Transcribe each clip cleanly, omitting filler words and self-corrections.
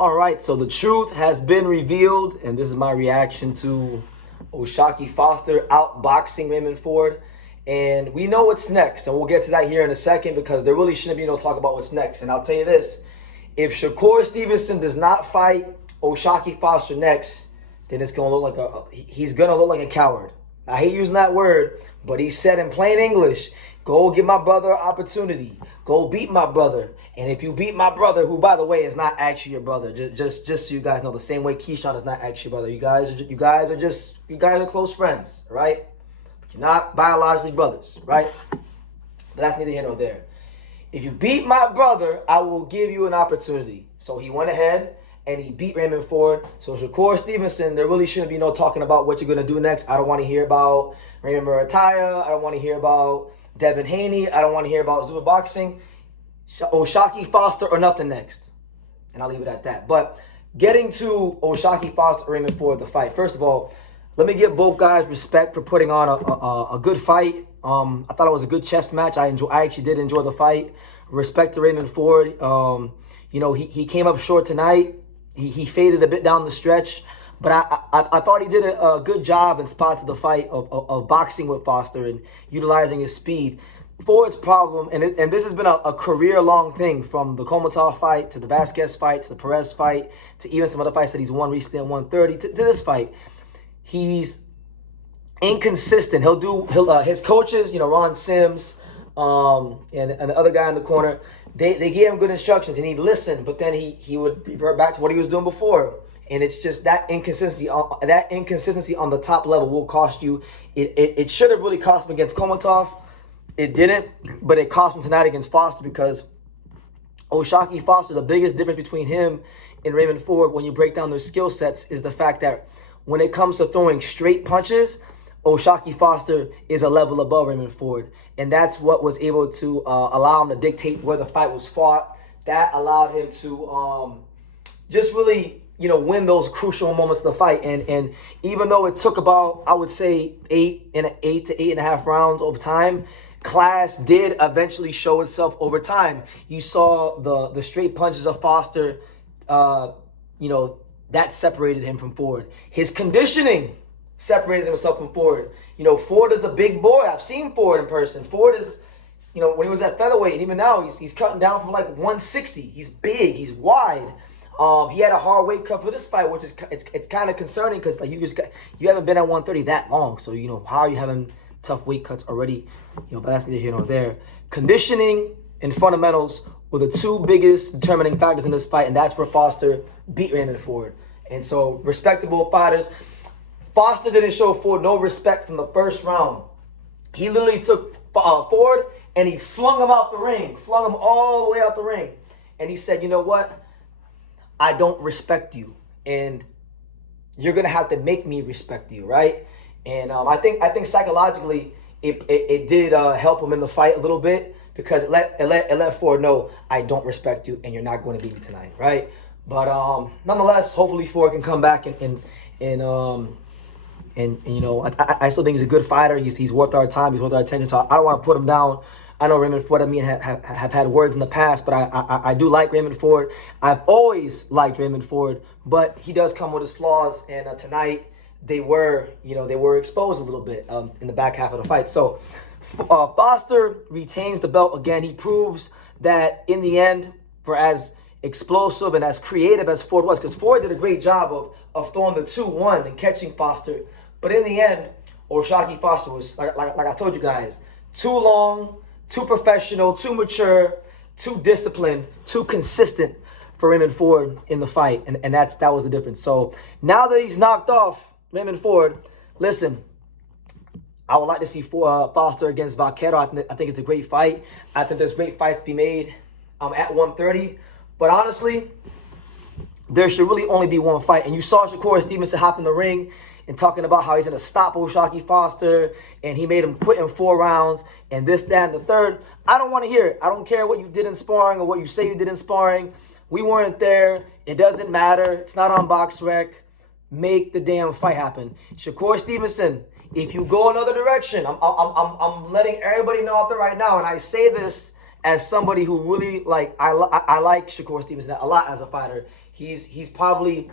All right, so the truth has been revealed, and this is my reaction to Shaquie Foster outboxing Raymond Ford. And we know what's next, and we'll get to that here in a second because there really shouldn't be no talk about what's next. And I'll tell you this, if Shakur Stevenson does not fight Shaquie Foster next, then it's gonna look like he's gonna look like a coward. I hate using that word, but he said in plain English, go give my brother an opportunity. Go beat my brother. And if you beat my brother, who by the way is not actually your brother, just so you guys know, the same way Keyshawn is not actually your brother. You guys are close friends, right? But you're not biologically brothers, right? But that's neither here nor there. If you beat my brother, I will give you an opportunity. So he went ahead and he beat Raymond Ford. So Shakur Stevenson, there really shouldn't be no talking about what you're going to do next. I don't want to hear about Raymond Murataya. I don't want to hear about Devin Haney. I don't want to hear about Zuba Boxing. Shaquie Foster or nothing next. And I'll leave it at that. But getting to Shaquie Foster or Raymond Ford, the fight. First of all, let me give both guys respect for putting on a good fight. I thought it was a good chess match. I actually did enjoy the fight. Respect to Raymond Ford. He came up short tonight. He faded a bit down the stretch. But I thought he did a good job in spots of the fight of boxing with Foster and utilizing his speed. Ford's problem, and this has been a career-long thing, from the Komatov fight to the Vasquez fight to the Perez fight to even some other fights that he's won recently at 130 to this fight. He's inconsistent. His coaches, Ron Sims, and the other guy in the corner, they gave him good instructions and he'd listen, but then he would revert back to what he was doing before. And it's just that inconsistency on the top level will cost you. It should have really cost him against Komatov. It didn't, but it cost him tonight against Foster because Shaquie Foster, the biggest difference between him and Raymond Ford when you break down their skill sets is the fact that when it comes to throwing straight punches, Shaquie Foster is a level above Raymond Ford. And that's what was able to allow him to dictate where the fight was fought. That allowed him to just really, win those crucial moments of the fight. And even though it took about, I would say, 8 to 8.5 rounds of time, class did eventually show itself over time. You saw the straight punches of Foster, that separated him from Ford. His conditioning separated himself from Ford. Ford is a big boy. I've seen Ford in person. Ford is, when he was at featherweight, and even now he's cutting down from like 160. He's big. He's wide. He had a hard weight cut for this fight, which is it's kind of concerning because like you haven't been at 130 that long. So how are you having tough weight cuts already? But that's neither here nor there. Conditioning and fundamentals were the two biggest determining factors in this fight, and that's where Foster beat Raymond Ford. And so, respectable fighters. Foster didn't show Ford no respect from the first round. He literally took Ford and he flung him out the ring, flung him all the way out the ring. And he said, you know what? I don't respect you, and you're going to have to make me respect you, right? And I think psychologically it did help him in the fight a little bit because it let Ford know, I don't respect you and you're not going to beat me tonight, right? But nonetheless, hopefully Ford can come back and I still think he's a good fighter. He's worth our time. He's worth our attention. So I don't want to put him down. I know Raymond Ford and me have had words in the past, but I do like Raymond Ford. I've always liked Raymond Ford, but he does come with his flaws. And tonight they were exposed a little bit in the back half of the fight. So Foster retains the belt again. He proves that in the end, for as explosive and as creative as Ford was, because Ford did a great job of throwing the 2-1 and catching Foster, but in the end, Shaquie Foster was, like I told you guys, too long, too professional, too mature, too disciplined, too consistent for Raymond Ford in the fight, and that was the difference. So now that he's knocked off Raymond Ford, listen, I would like to see Foster against Vaquero. I think it's a great fight. I think there's great fights to be made at 130. But honestly, there should really only be one fight. And you saw Shakur Stevenson hop in the ring and talking about how he's going to stop Shaquie Foster, and he made him quit in 4 rounds, and this, that, and the third. I don't want to hear it. I don't care what you did in sparring or what you say you did in sparring. We weren't there. It doesn't matter. It's not on BoxRec. Make the damn fight happen. Shakur Stevenson, if you go another direction, I'm letting everybody know out there right now, and I say this as somebody who really I like Shakur Stevenson a lot as a fighter. He's probably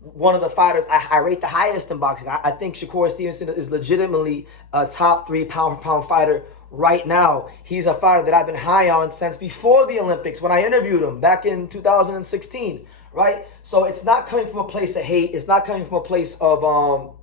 one of the fighters I rate the highest in boxing. I think Shakur Stevenson is legitimately a top 3 pound for pound fighter right now. He's a fighter that I've been high on since before the Olympics when I interviewed him back in 2016, right? So it's not coming from a place of hate. It's not coming from a place of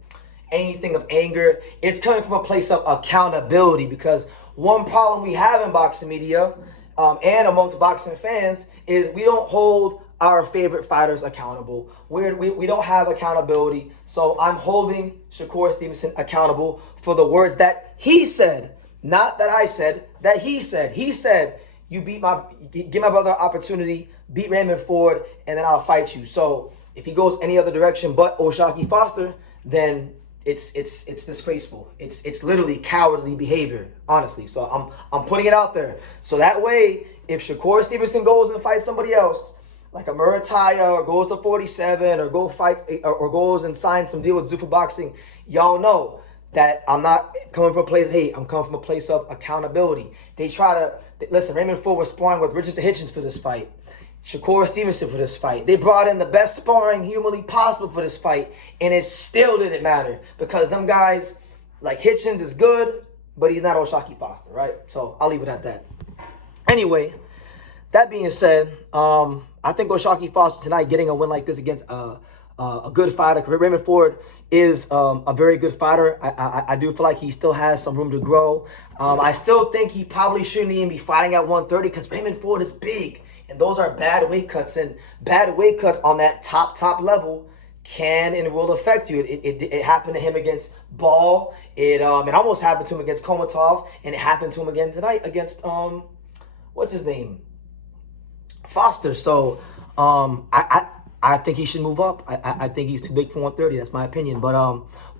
anything of anger. It's coming from a place of accountability, because one problem we have in boxing media and amongst boxing fans is we don't hold our favorite fighters accountable. We don't have accountability. So I'm holding Shakur Stevenson accountable for the words that he said, not that I said, that he said. He said, give my brother an opportunity, beat Raymond Ford, and then I'll fight you. So if he goes any other direction but Shaquie Foster, then it's disgraceful. It's literally cowardly behavior, honestly. So I'm putting it out there. So that way, if Shakur Stevenson goes and fights somebody else, like a Murataya, or goes to 47, or goes and signs some deal with Zuffa Boxing, y'all know that I'm not coming from a place of hate. I'm coming from a place of accountability. They try to listen. Raymond Ford was sparring with Richardson Hitchens for this fight. Shakur Stevenson for this fight. They brought in the best sparring humanly possible for this fight, and it still didn't matter because them guys, like Hitchens is good, but he's not Shaquie Foster, right? So I'll leave it at that. Anyway, that being said, I think Shaquie Foster tonight getting a win like this against a good fighter. Raymond Ford is a very good fighter. I do feel like he still has some room to grow. I still think he probably shouldn't even be fighting at 130 because Raymond Ford is big. And those are bad weight cuts. And bad weight cuts on that top level can and will affect you. It happened to him against Ball. It almost happened to him against Komatov. And it happened to him again tonight against, what's his name? Foster. So I think he should move up. I think he's too big for 130. That's my opinion. But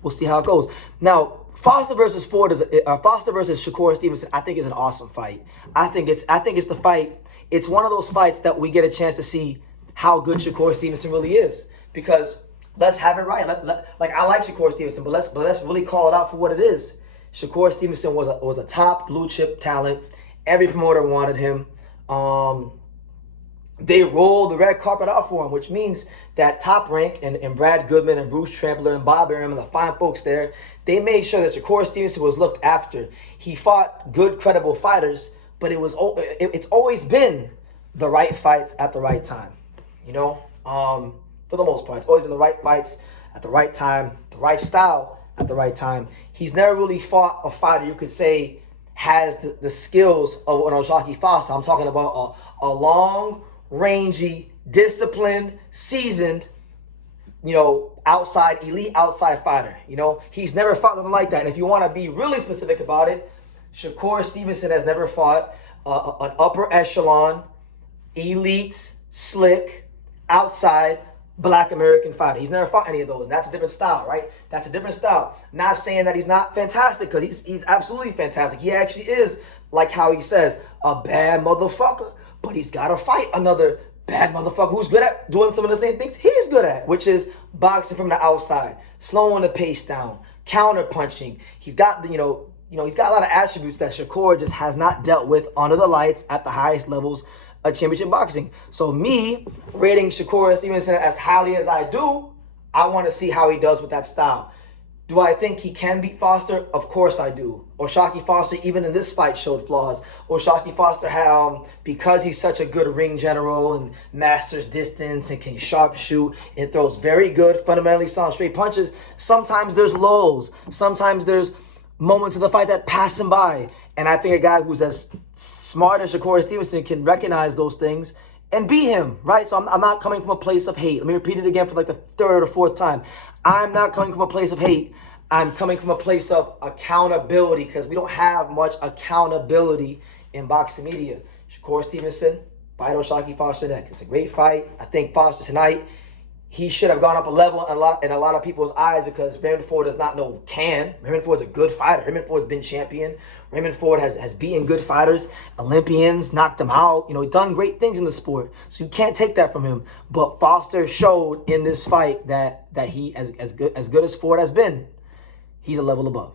we'll see how it goes. Now, Foster versus Shakur Stevenson, I think is an awesome fight. I think it's the fight. It's one of those fights that we get a chance to see how good Shakur Stevenson really is. Because let's have it right. Like I like Shakur Stevenson, but let's really call it out for what it is. Shakur Stevenson was a top blue chip talent. Every promoter wanted him. They rolled the red carpet out for him, which means that Top Rank and Brad Goodman and Bruce Trampler and Bob Arum and the fine folks there, they made sure that Shakur Stevenson was looked after. He fought good, credible fighters, but it's always been the right fights at the right time. You know, for the most part, it's always been the right fights at the right time, the right style at the right time. He's never really fought a fighter you could say has the skills of an Shaquie Foster. I'm talking about a long, rangy, disciplined, seasoned, elite outside fighter. He's never fought nothing like that. And if you want to be really specific about it, Shakur Stevenson has never fought an upper echelon, elite, slick, outside Black American fighter. He's never fought any of those. And that's a different style, right? That's a different style. Not saying that he's not fantastic, because he's absolutely fantastic. He actually is, like how he says, a bad motherfucker. But he's got to fight another bad motherfucker who's good at doing some of the same things he's good at, which is boxing from the outside, slowing the pace down, counter punching. He's got he's got a lot of attributes that Shakur just has not dealt with under the lights at the highest levels of championship boxing. So me rating Shakur Stevenson as highly as I do, I want to see how he does with that style. Do I think he can beat Foster? Of course I do. Shaquie Foster, even in this fight, showed flaws. Shaquie Foster had, because he's such a good ring general and masters distance and can sharpshoot and throws very good, fundamentally sound straight punches, sometimes there's lulls. Sometimes there's moments of the fight that pass him by. And I think a guy who's as smart as Shakur Stevenson can recognize those things and beat him, right? So I'm not coming from a place of hate. Let me repeat it again for like the third or fourth time. I'm not coming from a place of hate. I'm coming from a place of accountability, because we don't have much accountability in boxing media. Shakur Stevenson, fight Shaquie Foster next. It's a great fight. I think Foster tonight, he should have gone up a level in a lot of people's eyes, because Raymond Ford does not know can. Raymond Ford's a good fighter. Raymond Ford's been champion. Raymond Ford has beaten good fighters, Olympians, knocked them out. He's done great things in the sport. So you can't take that from him. But Foster showed in this fight that he, as good as Ford has been, he's a level above.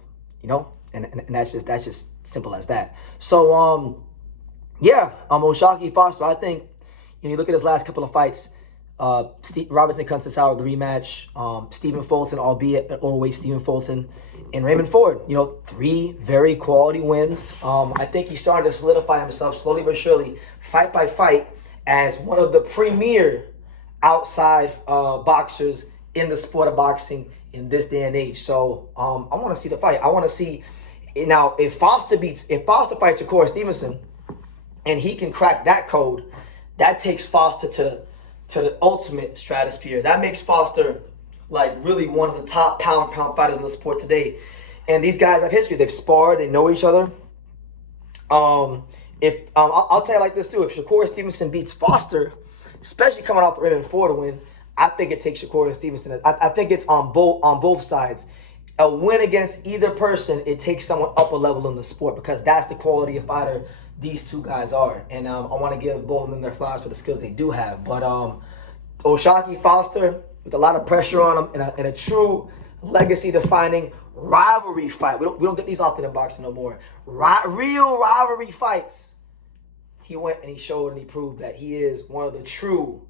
And that's just simple as that. So Yeah, Shaquie Foster. I think you look at his last couple of fights. Robinson comes to out with the rematch. Stephen Fulton, albeit an overweight Stephen Fulton, and Raymond Ford. Three very quality wins. I think he's starting to solidify himself slowly but surely, fight by fight, as one of the premier outside boxers in the sport of boxing in this day and age. So I want to see the fight. I want to see now if Foster fights Shakur Stevenson, and he can crack that code, that takes Foster to the ultimate stratosphere. That makes Foster like really one of the top pound fighters in the sport today. And these guys have history. They've sparred. They know each other. If I'll tell you like this too. If Shakur Stevenson beats Foster, especially coming off the Raymond Ford win, I think it takes Shakur Stevenson. I think it's on both sides. A win against either person, it takes someone up a level in the sport, because that's the quality of fighter these two guys are. And I want to give both of them their flowers for the skills they do have. But Shaquie Foster, with a lot of pressure on him, in a true legacy-defining rivalry fight. We don't get these often in boxing no more. Real rivalry fights. He went and he showed and he proved that he is one of the true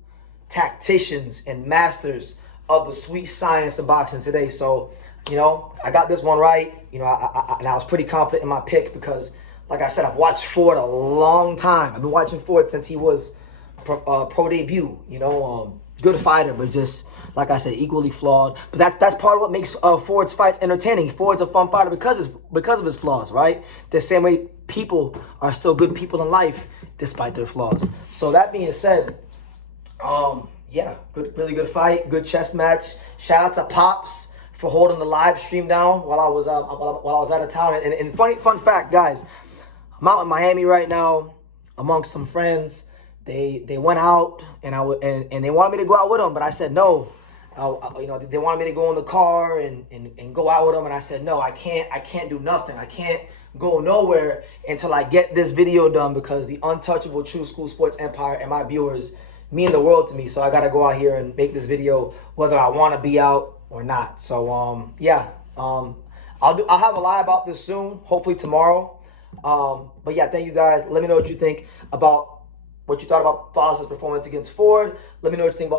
tacticians and masters of the sweet science of boxing today. So, I got this one right. And I was pretty confident in my pick because, like I said, I've watched Ford a long time. I've been watching Ford since he was pro debut. Good fighter, but just, like I said, equally flawed. But that's part of what makes Ford's fights entertaining. Ford's a fun fighter because of his flaws, right? The same way people are still good people in life despite their flaws. So that being said, yeah, really good fight, good chess match. Shout out to Pops for holding the live stream down while I was out of town. And fun fact, guys, I'm out in Miami right now amongst some friends. They went out and they wanted me to go out with them, but I said no. They wanted me to go in the car and go out with them, and I said no. I can't do nothing. I can't go nowhere until I get this video done, because the untouchable True School Sports Empire and my viewers mean the world to me. So I gotta go out here and make this video, whether I want to be out or not. So yeah, I'll have a lie about this soon, hopefully tomorrow. But yeah, thank you guys. Let me know what you think about what you thought about Foster's performance against Ford. Let me know what you think about